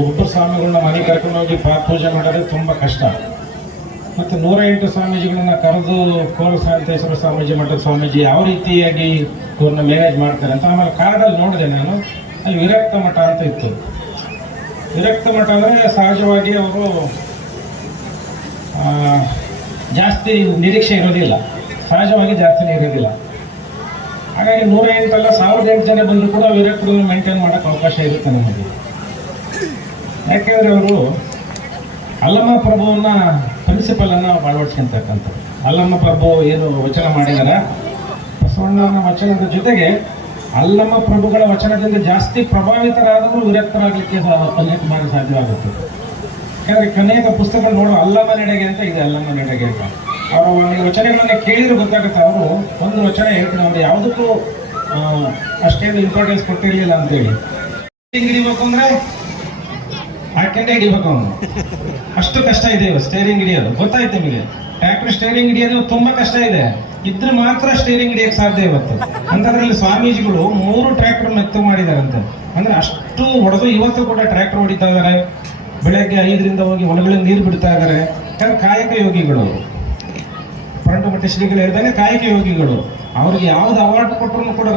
ಒಬ್ಬ ಸ್ವಾಮಿಗಳನ್ನ ಮನೆ ಕರ್ಕೊಂಡು ಹೋಗಿ ಪೂಜೆ ಮಾಡೋದು ತುಂಬ ಕಷ್ಟ. ಮತ್ತು 108 ಸ್ವಾಮೀಜಿಗಳನ್ನ ಕರೆದು ಕೋಲ ಶಾಂತೇಶ್ವರ ಸ್ವಾಮೀಜಿ ಮಠದ ಸ್ವಾಮೀಜಿ ಯಾವ ರೀತಿಯಾಗಿ ಇವ್ರನ್ನ ಮ್ಯಾನೇಜ್ ಮಾಡ್ತಾರೆ ಅಂತ. ಆಮೇಲೆ ಕಾರ್ಡಲ್ಲಿ ನೋಡಿದೆ ನಾನು, ಅಲ್ಲಿ ವಿರಕ್ತ ಮಠ ಅಂತ ಇತ್ತು. ವಿರಕ್ತ ಮಠ ಅಂದರೆ ಸಹಜವಾಗಿ ಅವರು ಜಾಸ್ತಿ ನಿರೀಕ್ಷೆ ಇರೋದಿಲ್ಲ, ಸಹಜವಾಗಿ ಜಾಸ್ತಿನೇ ಇರೋದಿಲ್ಲ. ಹಾಗಾಗಿ 108 ಅಲ್ಲ 1008 ಜನ ಬಂದರೂ ಕೂಡ ವಿರಕ್ತರನ್ನು ಮೇಂಟೈನ್ ಮಾಡೋಕ್ಕೆ ಅವಕಾಶ ಇರುತ್ತೆ ನಮಗೆ. ಯಾಕೆಂದರೆ ಅವರು ಅಲ್ಲಮ್ಮ ಪ್ರಭುವನ್ನ ಪ್ರಿನ್ಸಿಪಲನ್ನು ಅಳವಡಿಸ್ಕೊಂತಕ್ಕಂಥ. ಅಲ್ಲಮ್ಮ ಪ್ರಭು ಏನು ವಚನ ಮಾಡಿದಾರ, ಬಸವಣ್ಣನ ವಚನದ ಜೊತೆಗೆ ಅಲ್ಲಮ್ಮ ಪ್ರಭುಗಳ ವಚನದಿಂದ ಜಾಸ್ತಿ ಪ್ರಭಾವಿತರಾದವರು ವಿರಕ್ತರಾಗಲಿಕ್ಕೆ ಅನೇಕ ಬಾರಿ ಸಾಧ್ಯವಾಗುತ್ತೆ. ಯಾಕಂದರೆ ಅನೇಕ ಪುಸ್ತಕಗಳು ನೋಡೋ ಅಲ್ಲಮ್ಮ ನಡೆಗೆ ಅಂತ ಇದೆ, ಅಲ್ಲಮ್ಮ ನಡೆಗೆ ಅಂತ. ಅವರು ಒಂದು ವಚನಗಳನ್ನ ಕೇಳಿದ್ರೆ ಗೊತ್ತಾಗುತ್ತೆ. ಅವರು ಒಂದು ವಚನ ಹೇಳ್ತಾರೆ, ಅವ್ರು ಯಾವುದಕ್ಕೂ ಅಷ್ಟೇನು ಇಂಪಾರ್ಟೆನ್ಸ್ ಕೊಟ್ಟಿರಲಿಲ್ಲ ಅಂತೇಳಿ. ಹಿಡಿಬೇಕು ಅಂದರೆ ಹಾಕೊಂಡೇ ಹಿಡಿಬೇಕು ಅವನು, ಅಷ್ಟು ಕಷ್ಟ ಇದೆ ಸ್ಟೇರಿಂಗ್ ಹಿಡಿಯೋದು. ಗೊತ್ತಾಯ್ತು ನಿಮಗೆ, ಟ್ರ್ಯಾಕ್ಟರ್ ಸ್ಟೇರಿಂಗ್ ಹಿಡಿಯೋದು ತುಂಬಾ ಕಷ್ಟ ಇದೆ. ಇದ್ರೆ ಮಾತ್ರ ಸ್ಟೇರಿಂಗ್ ಹಿಡಿಯಕ್ಕೆ ಸಾಧ್ಯ ಇವತ್ತು. ಅಂತದ್ರಲ್ಲಿ ಸ್ವಾಮೀಜಿಗಳು 3 ಟ್ರ್ಯಾಕ್ಟರ್ ಮೆತ್ತು ಮಾಡಿದಾರಂತೆ. ಅಂದ್ರೆ ಅಷ್ಟು ಹೊಡೆದು ಇವತ್ತು ಕೂಡ ಟ್ರ್ಯಾಕ್ಟರ್ ಹೊಡಿತಾ ಇದಾರೆ. ಬೆಳಗ್ಗೆ 5ರಿಂದ ಹೋಗಿ ಹೊಲಗಳಿಗೆ ನೀರು ಬಿಡ್ತಾ ಇದ್ದಾರೆ. ಕಾಯಕ ಯೋಗಿಗಳು, ಪರಂಟಮಠ ಶ್ರೀಗಳು ಹೇಳಿದಾಗ ಕಾಯಕ ಯೋಗಿಗಳು. ಅವ್ರಿಗೆ ಯಾವ್ದು ಅವಾರ್ಡ್ ಕೊಟ್ಟರು ಕೂಡ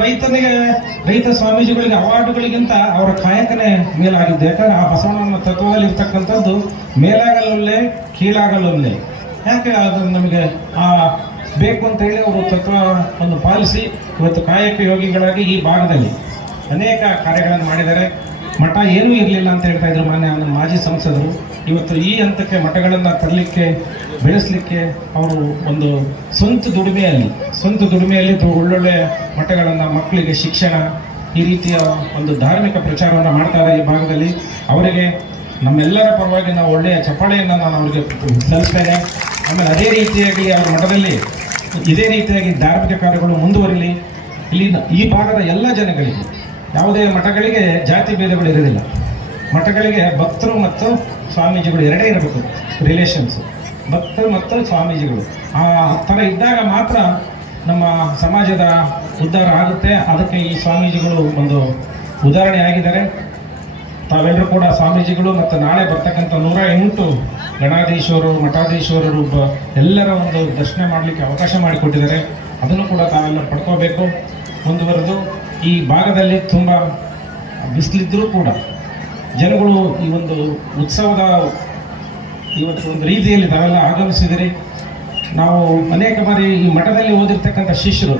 ರೈತ ಸ್ವಾಮೀಜಿಗಳಿಗೆ ಅವಾರ್ಡ್ಗಳಿಗಿಂತ ಅವರ ಕಾಯಕನೇ ಮೇಲಾಗಿದ್ದು. ಯಾಕಂದ್ರೆ ಆ ಬಸವಣ್ಣನ ತತ್ವದಲ್ಲಿ ಇರ್ತಕ್ಕಂಥದ್ದು ಮೇಲಾಗಲೊಲ್ಲೆ ಕೀಳಾಗಲೊಲ್ಲೆ. ಯಾಕೆ ಅದು ನಮಗೆ ಬೇಕು ಅಂತ ಹೇಳಿ ಅವರು ತತ್ವ ಒಂದು ಪಾಲಿಸಿ ಇವತ್ತು ಕಾಯಕ ಯೋಗಿಗಳಾಗಿ ಈ ಭಾಗದಲ್ಲಿ ಅನೇಕ ಕಾರ್ಯಗಳನ್ನು ಮಾಡಿದ್ದಾರೆ. ಮಠ ಏನೂ ಇರಲಿಲ್ಲ ಅಂತ ಹೇಳ್ತಾ ಇದ್ರು ಮಾನ್ಯ ನಮ್ಮ ಮಾಜಿ ಸಂಸದರು. ಇವತ್ತು ಈ ಹಂತಕ್ಕೆ ಮಠಗಳನ್ನು ತರಲಿಕ್ಕೆ, ಬೆಳೆಸಲಿಕ್ಕೆ ಅವರು ಒಂದು ಸ್ವಂತ ದುಡಿಮೆಯಲ್ಲಿ ಒಳ್ಳೊಳ್ಳೆ ಮಠಗಳನ್ನು, ಮಕ್ಕಳಿಗೆ ಶಿಕ್ಷಣ, ಈ ರೀತಿಯ ಒಂದು ಧಾರ್ಮಿಕ ಪ್ರಚಾರವನ್ನು ಮಾಡ್ತಾ ಇದ್ದಾರೆ ಈ ಭಾಗದಲ್ಲಿ. ಅವರಿಗೆ ನಮ್ಮೆಲ್ಲರ ಪರವಾಗಿ ನಾವು ಒಳ್ಳೆಯ ಚಪ್ಪಾಳೆಯನ್ನು ನಾನು ಅವರಿಗೆ ಸಲ್ಲಿಸ್ತೇನೆ. ಆಮೇಲೆ ಅದೇ ರೀತಿಯಾಗಿ ಅವರ ಮಠದಲ್ಲಿ ಇದೇ ರೀತಿಯಾಗಿ ಧಾರ್ಮಿಕ ಕಾರ್ಯಗಳು ಮುಂದುವರಿಲಿ. ಇಲ್ಲಿ ಈ ಭಾಗದ ಎಲ್ಲ ಜನಗಳಿಗೆ, ಯಾವುದೇ ಮಠಗಳಿಗೆ ಜಾತಿ ಭೇದಗಳು ಇರೋದಿಲ್ಲ. ಮಠಗಳಿಗೆ ಭಕ್ತರು ಮತ್ತು ಸ್ವಾಮೀಜಿಗಳು ಎರಡೇ ಇರಬೇಕು, ರಿಲೇಷನ್ಸ್. ಭಕ್ತರು ಮತ್ತು ಸ್ವಾಮೀಜಿಗಳು ಆ ಥರ ಇದ್ದಾಗ ಮಾತ್ರ ನಮ್ಮ ಸಮಾಜದ ಉದ್ಧಾರ ಆಗುತ್ತೆ. ಅದಕ್ಕೆ ಈ ಸ್ವಾಮೀಜಿಗಳು ಒಂದು ಉದಾಹರಣೆ ಆಗಿದ್ದಾರೆ. ತಾವೆಲ್ಲರೂ ಕೂಡ ಸ್ವಾಮೀಜಿಗಳು ಮತ್ತು ನಾಳೆ ಬರ್ತಕ್ಕಂಥ 108 ಗಣಾಧೀಶ್ವರರು, ಮಠಾಧೀಶ್ವರರು ಎಲ್ಲರ ಒಂದು ದರ್ಶನ ಮಾಡಲಿಕ್ಕೆ ಅವಕಾಶ ಮಾಡಿಕೊಟ್ಟಿದ್ದಾರೆ. ಅದನ್ನು ಕೂಡ ತಾವೆಲ್ಲ ಪಡ್ಕೋಬೇಕು. ಮುಂದುವರೆದು ಈ ಭಾಗದಲ್ಲಿ ತುಂಬ ಬಿಸಿಲಿದ್ದರೂ ಕೂಡ ಜನಗಳು ಈ ಒಂದು ಉತ್ಸವದ ಇವತ್ತು ಒಂದು ರೀತಿಯಲ್ಲಿ ತಾವೆಲ್ಲ ಆಗಮಿಸಿದಿರಿ. ನಾವು ಅನೇಕ ಬಾರಿ ಈ ಮಠದಲ್ಲಿ ಓದಿರ್ತಕ್ಕಂಥ ಶಿಷ್ಯರು